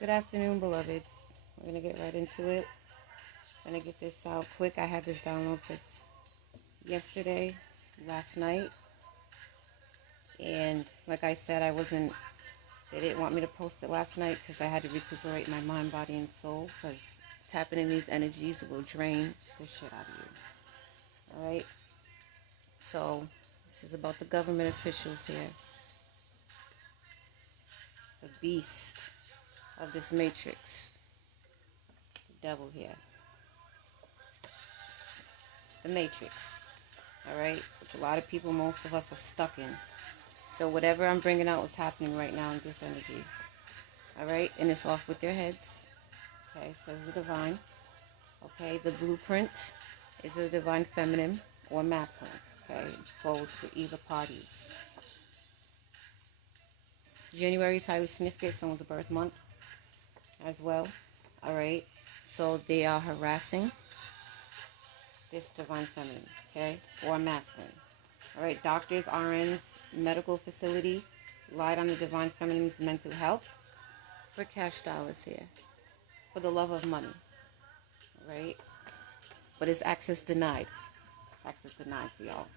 Good afternoon, beloveds. We're going to get right into it. I'm going to get this out quick. I had this download since yesterday, last night. And like I said, they didn't want me to post it last night because I had to recuperate my mind, body, and soul because tapping in these energies will drain the shit out of you. All right? So, this is about the government officials here. The beast of this matrix. The devil here. The matrix. All right? Which a lot of people, most of us, are stuck in. So whatever I'm bringing out is happening right now in this energy. All right? And it's off with their heads. Okay? Says the divine. Okay? The blueprint is the divine feminine or masculine. Okay? It goes for either parties. January is highly significant. Someone's birth month as well. All right? So they are harassing this divine feminine. Okay? Or masculine. All right? Doctors, RNs, medical facility lied on the divine feminine's mental health for cash dollars here, for the love of money, right? But it's access denied. Access denied for y'all.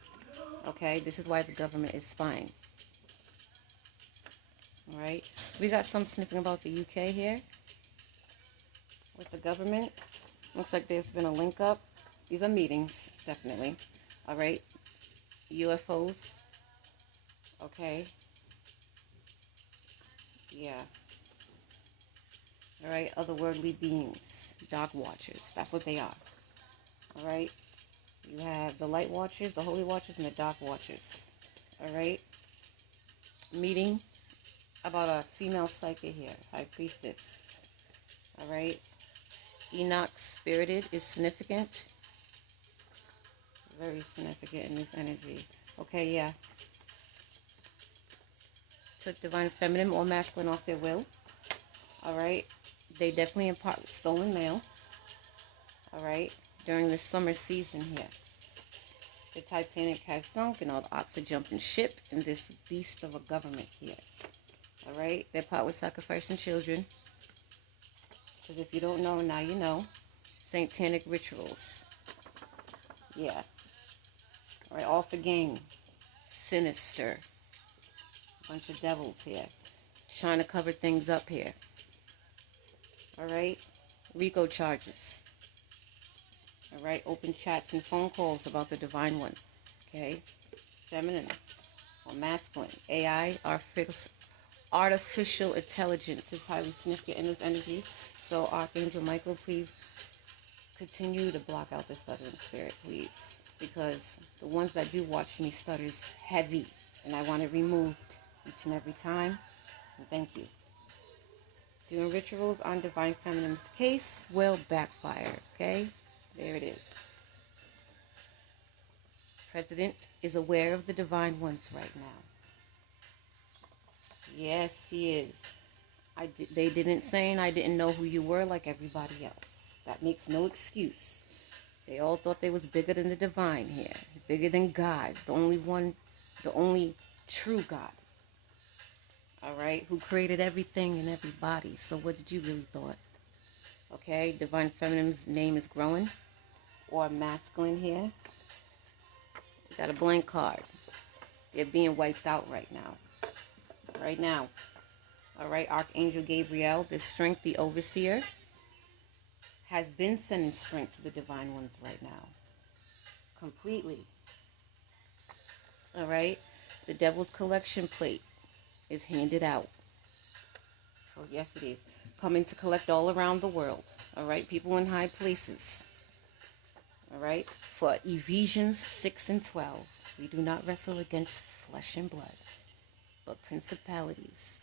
Okay, this is why the government is spying. All right, we got some sniffing about the UK here with the government. Looks like there's been a link up. These are meetings, definitely. All right, UFOs. Okay, yeah. All right, otherworldly beings, dog watchers. That's what they are. All right. You have the light watchers, the holy watchers, and the dark watchers. All right. Meeting about a female psychic here, high priestess. All right. Enoch spirited is significant, very significant in this energy. Okay, yeah. Took divine feminine or masculine off their will. All right. They definitely impart stolen mail. All right. During the summer season here. The Titanic has sunk and all the ops are jumping ship in this beast of a government here. All right. Their part was sacrificing children. Because if you don't know, now you know. Satanic rituals. Yeah. All right. All for gain. Sinister. Bunch of devils here. Trying to cover things up here. All right. RICO charges. All right. Open chats and phone calls about the divine one. Okay. Feminine or masculine. AI, artificial intelligence is highly significant in this energy. So Archangel Michael, please continue to block out the stuttering spirit, please. Because the ones that do watch me stutters heavy. And I want it removed each and every time. And thank you. Doing rituals on Divine Feminine's case will backfire, okay? There it is. President is aware of the Divine Ones right now. Yes, he is. They didn't say, and I didn't know who you were like everybody else. That makes no excuse. They all thought they was bigger than the divine here. Bigger than God. The only one, the only true God. All right? Who created everything and everybody. So what did you really thought? Okay? Divine Feminine's name is growing. Or masculine here. We got a blank card. They're being wiped out right now. Right now. All right? Archangel Gabriel, the strength, the overseer, has been sending strength to the divine ones right now. Completely. All right? The devil's collection plate is handed out. So yes, it is. Coming to collect all around the world. All right? People in high places. All right? For Ephesians 6 and 12. We do not wrestle against flesh and blood, but principalities,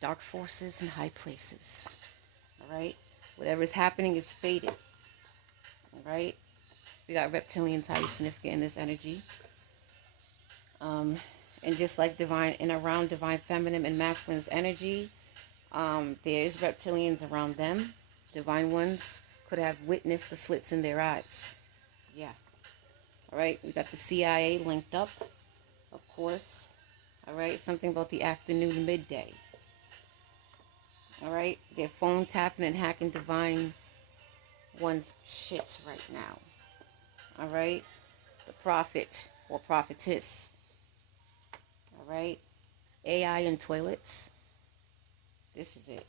dark forces in high places. All right? Whatever is happening is fated. All right? We got reptilians highly significant in this energy. And just like divine and around divine feminine and masculine's energy, there is reptilians around them. Divine ones could have witnessed the slits in their eyes. Yeah. All right. We got the CIA linked up, of course. All right. Something about the afternoon, midday. All right? They're phone tapping and hacking divine one's shit right now. All right? The prophet or prophetess. All right? AI in toilets. This is it.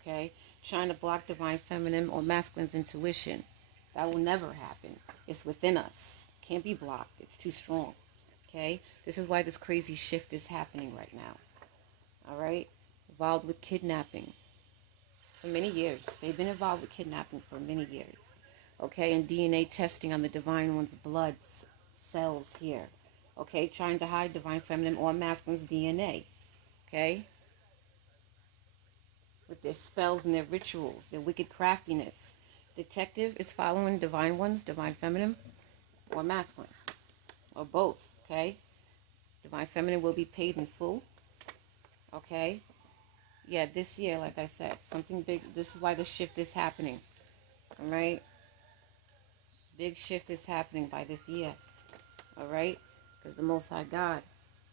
Okay? Trying to block divine feminine or masculine's intuition. That will never happen. It's within us. Can't be blocked. It's too strong. Okay? This is why this crazy shift is happening right now. All right? Involved with kidnapping. For many years. They've been involved with kidnapping for many years. Okay? And DNA testing on the divine one's blood cells here. Okay? Trying to hide divine feminine or masculine's DNA. Okay? With their spells and their rituals, their wicked craftiness. Detective is following divine ones, divine feminine, or masculine, or both, okay? Divine feminine will be paid in full, okay? Yeah, this year, like I said, something big. This is why the shift is happening, all right? Big shift is happening by this year, all right? Because the Most High God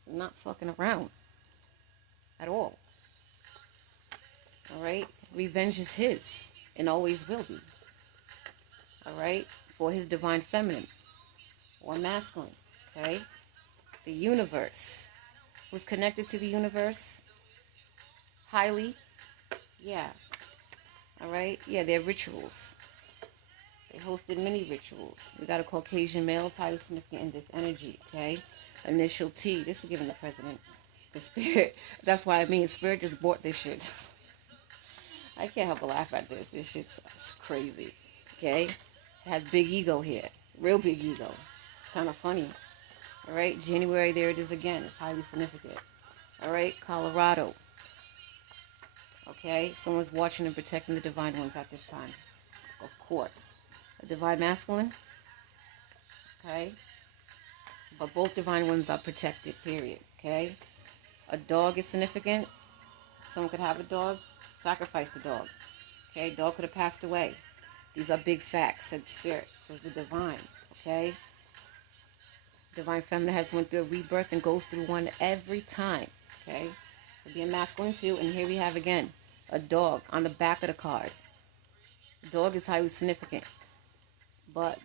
is not fucking around at all, all right? Revenge is his and always will be, all right? For his divine feminine or masculine, okay? The universe. Who's connected to the universe? Highly. Yeah. All right. Yeah, they're rituals. They hosted many rituals. We got a Caucasian male. It's highly significant in this energy. Okay. Initial T. This is given the president. The spirit. That's why I mean spirit just bought this shit. I can't help but laugh at this. This shit's crazy. Okay. It has big ego here. Real big ego. It's kind of funny. All right. January. There it is again. It's highly significant. All right. Colorado. Okay, someone's watching and protecting the divine ones at this time. Of course. A divine masculine. Okay. But both divine ones are protected, period. Okay. A dog is significant. Someone could have a dog. Sacrifice the dog. Okay. Dog could have passed away. These are big facts, said the spirit. Says the divine. Okay. Divine feminine has went through a rebirth and goes through one every time. Okay. Could be a masculine too. And here we have again a dog on the back of the card. The dog is highly significant. But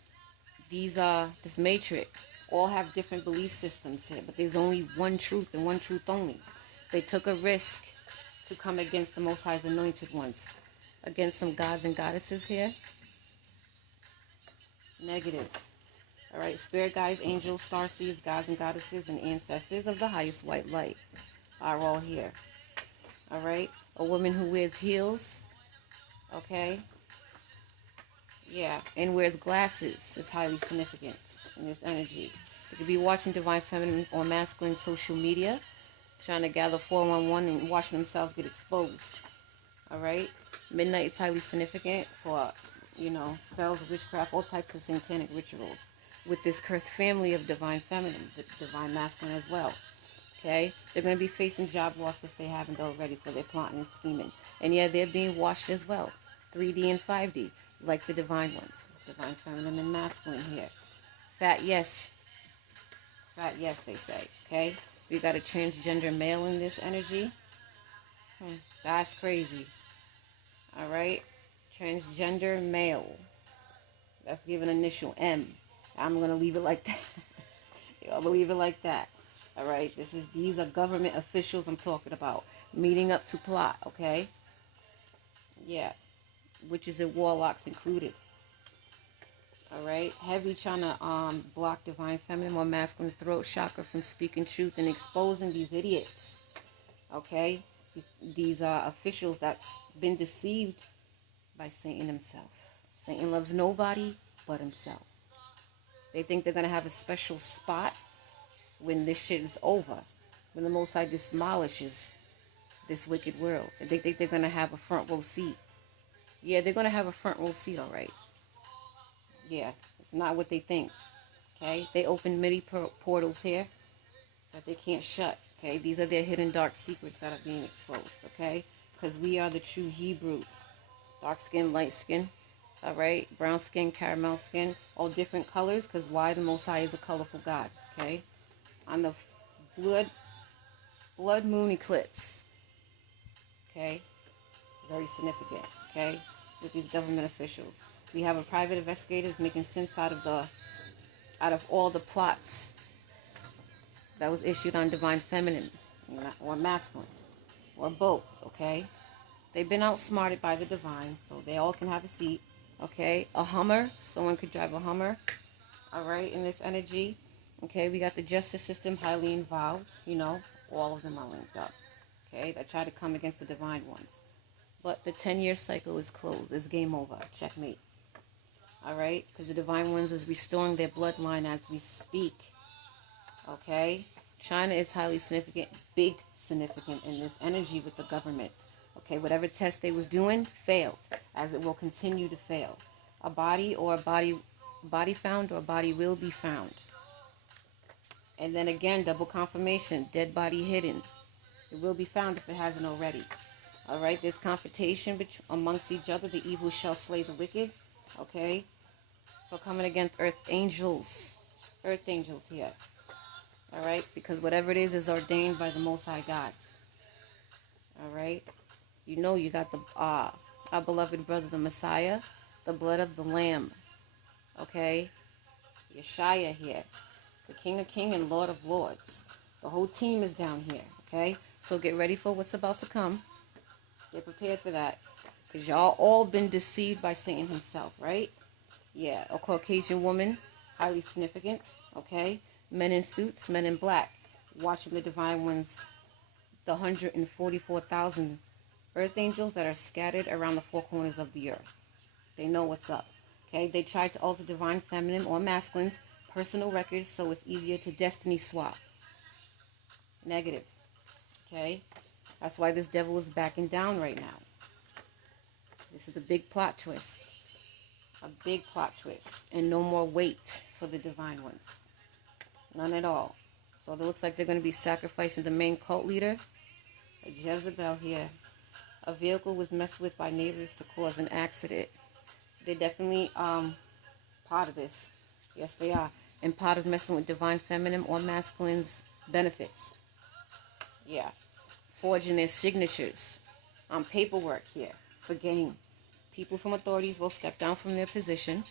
this matrix all have different belief systems here. But there's only one truth and one truth only. They took a risk to come against the Most High's anointed ones. Against some gods and goddesses here. Negative. All right. Spirit guides, angels, starseeds, gods and goddesses, and ancestors of the highest white light are all here. All right. A woman who wears heels. Okay. Yeah. And wears glasses is highly significant in this energy. They could be watching divine feminine or masculine social media, trying to gather 411 and watching themselves get exposed. All right. Midnight is highly significant for, spells of witchcraft, all types of satanic rituals. With this cursed family of divine feminine, divine masculine as well. Okay? They're going to be facing job loss if they haven't already for their plotting and scheming. And yeah, they're being watched as well. 3D and 5D, like the divine ones. Divine feminine and masculine here. Fat yes. Fat yes, they say. Okay? We got a transgender male in this energy. That's crazy. All right? Transgender male. That's given initial M. I'm going to leave it like that. I'll leave it like that. All right? These are government officials I'm talking about. Meeting up to plot, okay? Yeah. Witches and warlocks included. All right? Heavy trying to block divine feminine or masculine's throat chakra from speaking truth and exposing these idiots. Okay? These are officials that's been deceived by Satan himself. Satan loves nobody but himself. They think they're going to have a special spot when this shit is over. When the Most High demolishes this wicked world. They think they're going to have a front row seat. Yeah, they're going to have a front row seat, all right. Yeah, it's not what they think. Okay? They open many portals here that they can't shut. Okay? These are their hidden dark secrets that are being exposed. Okay? Because we are the true Hebrews. Dark skin, light skin. All right, brown skin, caramel skin, all different colors, because why? The Most High is a colorful God, okay? On the blood moon eclipse, Okay? Very significant, okay? With these government officials. We have a private investigators making sense out of all the plots that was issued on divine feminine or masculine or both, okay? They've been outsmarted by the divine, so they all can have a seat, okay? A Hummer, someone could drive a Hummer, all right, in this energy. Okay, we got the justice system highly involved, all of them are linked up, okay? That try to come against the divine ones. But the 10-year cycle is closed. It's game over. Checkmate. All right? Because the divine ones is restoring their bloodline as we speak. Okay? China is highly significant, big significant in this energy with the government. Okay? Whatever test they was doing failed, as it will continue to fail. A body found or a body will be found. And then again, double confirmation, dead body hidden. It will be found if it hasn't already. All right, there's confrontation amongst each other. The evil shall slay the wicked. Okay, so coming against earth angels here. All right, because whatever it is ordained by the Most High God. All right, you got our beloved brother, the Messiah, the blood of the Lamb. Okay, Yeshaya here, the King of Kings and Lord of Lords. The whole team is down here. Okay, so get ready for what's about to come. Get prepared for that. Because y'all all been deceived by Satan himself, right? Yeah, a Caucasian woman, highly significant, okay? Men in suits, men in black, watching the divine ones, the 144,000 earth angels that are scattered around the four corners of the earth. They know what's up, okay? They tried to alter divine feminine or masculine's personal records so it's easier to destiny swap. Negative, okay? That's why this devil is backing down right now. This is a big plot twist. A big plot twist. And no more weight for the divine ones. None at all. So it looks like they're going to be sacrificing the main cult leader, a Jezebel here. A vehicle was messed with by neighbors to cause an accident. They're definitely part of this. Yes, they are. And part of messing with divine feminine or masculine's benefits. Yeah. Forging their signatures on paperwork here for gain. People from authorities will step down from their position,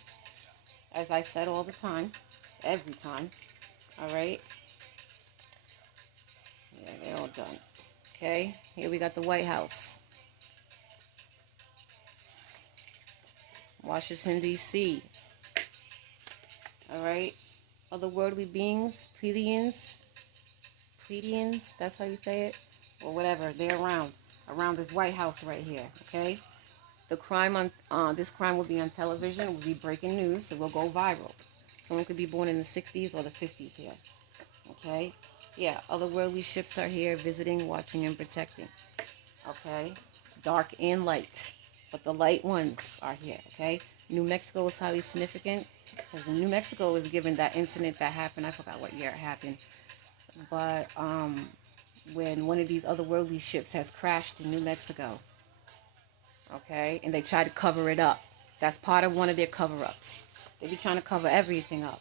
as I said all the time, every time. All right? Yeah, they're all done. Okay? Here we got the White House. Washington, D.C. All right? Otherworldly beings, Pleiadians, that's how you say it? Or whatever, they're around this White House right here, okay? The crime this crime will be on television, will be breaking news, it will go viral. Someone could be born in the 60s or the 50s here, okay? Yeah, otherworldly ships are here, visiting, watching, and protecting, okay? Dark and light, but the light ones are here, okay? New Mexico is highly significant, because New Mexico is given that incident that happened, I forgot what year it happened, but, when one of these otherworldly ships has crashed in New Mexico. Okay? And they try to cover it up. That's part of one of their cover-ups. They be trying to cover everything up.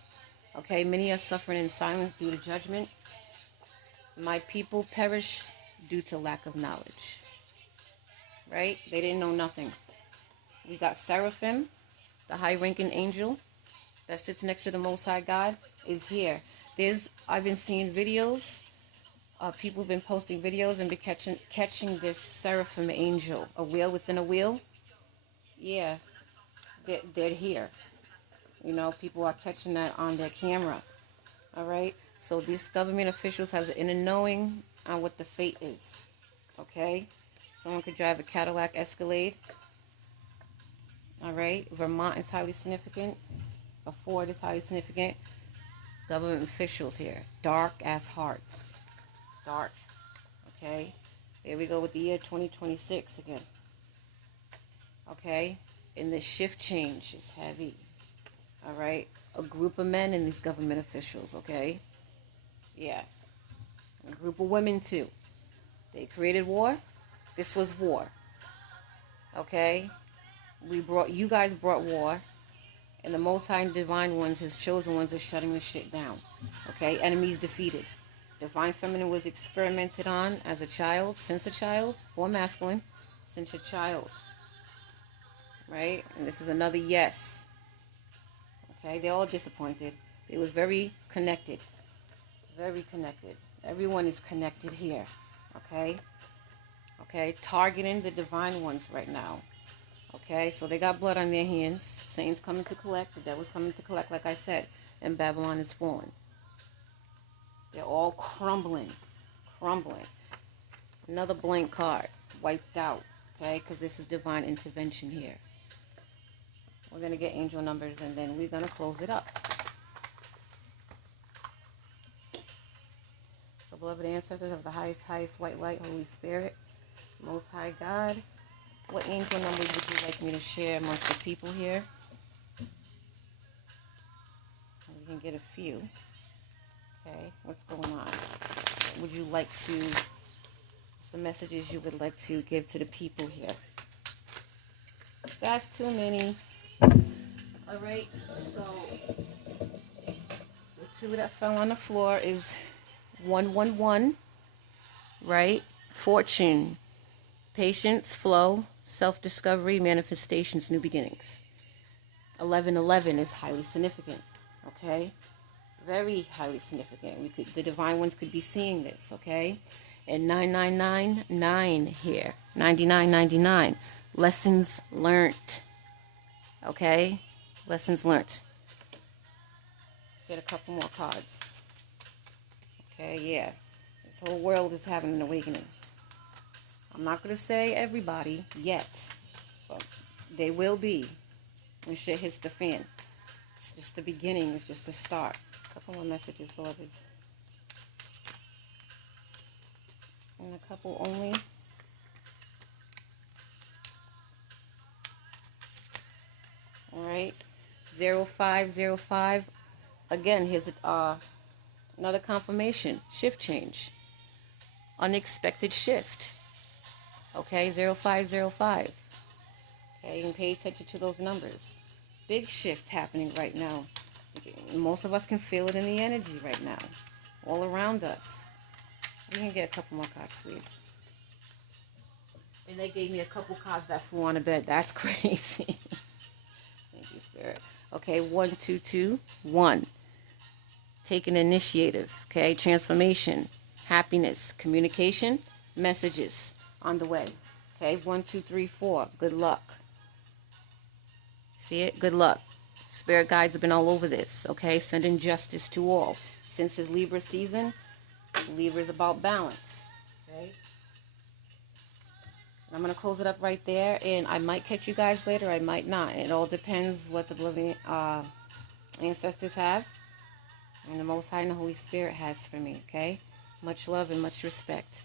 Okay? Many are suffering in silence due to judgment. My people perish due to lack of knowledge. Right? They didn't know nothing. We got Seraphim, the high-ranking angel that sits next to the Most High God, is here. I've been seeing videos. People have been posting videos and be catching this seraphim angel, a wheel within a wheel. Yeah, they're here. People are catching that on their camera. All right. So these government officials have an inner knowing on what the fate is. Okay. Someone could drive a Cadillac Escalade. All right. Vermont is highly significant. A Ford is highly significant. Government officials here, dark as hearts. Dark. Okay. There we go with the year 2026 again. Okay. And the shift change is heavy. All right. A group of men and these government officials. Okay. Yeah. A group of women too. They created war. This was war. Okay. You guys brought war. And the Most High and Divine Ones, His chosen ones, are shutting the shit down. Okay. Enemies defeated. Divine feminine was experimented on as a child, since a child, or masculine, sent your child, right? And this is another yes. Okay, they're all disappointed. It was very connected. Very connected. Everyone is connected here. Okay? Okay, targeting the divine ones right now. Okay, so they got blood on their hands. Satan's coming to collect. The devil's coming to collect, like I said. And Babylon is falling. They're all crumbling. Crumbling. Another blank card. Wiped out. Okay, because this is divine intervention here. We're going to get angel numbers and then we're going to close it up. So, beloved ancestors of the highest, white light, Holy Spirit, Most High God, what angel numbers would you like me to share amongst the people here? We can get a few. Okay, what's going on? What would you like to, what's the messages you would like to give to the people here? That's too many. All right, so the two that fell on the floor is 111, right? Fortune, patience, flow, self-discovery, manifestations, new beginnings. 1111 is highly significant, okay? Very highly significant. The divine ones could be seeing this, okay? And 9999 here, 9999, lessons learned, okay? Lessons learned. Get a couple more cards. Okay, yeah. This whole world is having an awakening. I'm not going to say everybody yet, but they will be when shit hits the fan. It's just the beginning. It's just the start. A couple more messages, beloveds. And a couple only. All right. 0505. Again, here's another confirmation. Shift change. Unexpected shift. Okay, 0505. Okay, you can pay attention to those numbers. Big shift happening right now. Most of us can feel it in the energy right now. All around us. We can get a couple more cards, please. And they gave me a couple cards that flew on the bed. That's crazy. Thank you, Spirit. Okay, 1221. Taking initiative. Okay, transformation, happiness, communication, messages on the way. Okay, 1234. Good luck. See it? Good luck. Spirit guides have been all over this. Okay, sending justice to all. Since it's Libra season, Libra is about balance. Okay. I'm going to close it up right there, and I might catch you guys later, I might not. It all depends what the living ancestors have and the Most High and the Holy Spirit has for me, okay? Much love and much respect.